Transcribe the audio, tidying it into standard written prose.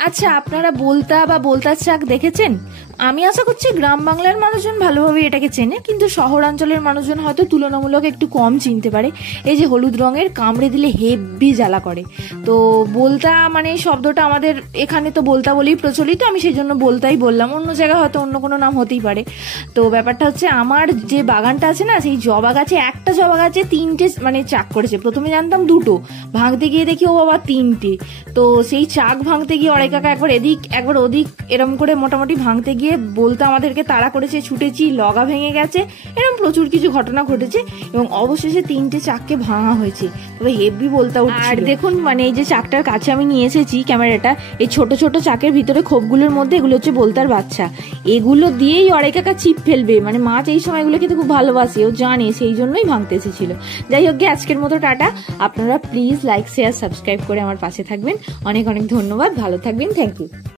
আচ্ছা, আপনারা বোলতা বা বোলতার শাক দেখেছেন? আমি আশা করছি গ্রাম বাংলার মানুষজন ভালোভাবে এটাকে চেনে, কিন্তু শহরাঞ্চলের মানুষজন হয়তো তুলনামূলক একটু কম চিনতে পারে। এই যে হলুদ রঙের, কামড়ে দিলে হেব্বি জ্বালা করে। তো বোলতা মানে শব্দটা আমাদের এখানে তো বোলতা বলেই প্রচলিত, আমি সেই জন্য বোলতাই বললাম, অন্য জায়গায় হয়তো অন্য কোনো নাম হতেই পারে। তো ব্যাপারটা হচ্ছে, আমার যে বাগানটা আছে না, সেই জবা গাছে, একটা জবা গাছে 3টে মানে চাক করেছে। প্রথমে জানতাম 2টো, ভাঙতে গিয়ে দেখি ও বাবা 3টে। তো সেই চাক ভাঙতে গিয়ে অড়াই কাকা একবার এদিক একবার ওদিক এরম করে মোটামুটি ভাঙতে গিয়ে বলতে আমাদেরকে তাড়া করেছে, ছুটেছি, লগা ভেঙে গেছে, এরকম প্রচুর কিছু ঘটনা ঘটেছে এবং অবশেষে 3টে চাককে ভাঙা হয়েছে। তবে হেভি বলতে উঠছে। আর দেখুন, মানে এই যে চাকটার কাছে আমি নিয়ে এসেছি ক্যামেরাটা, এই ছোট ছোট চাকের ভিতরে খোপগুলোর মধ্যে এগুলো হচ্ছে বলতার বাচ্চা। এগুলো দিয়েই অড়াই কাকা চিপ ফেলবে, মানে মাছ এই সময় এগুলো খেতে খুব ভালোবাসে, ও জানে, সেই জন্যই ভাঙতে এসেছিল। যাই হোক, আজকের মতো টাটা। আপনারা প্লিজ লাইক, শেয়ার, সাবস্ক্রাইব করে আমার পাশে থাকবেন। অনেক অনেক ধন্যবাদ, ভালো থাকবেন, থ্যাংক ইউ।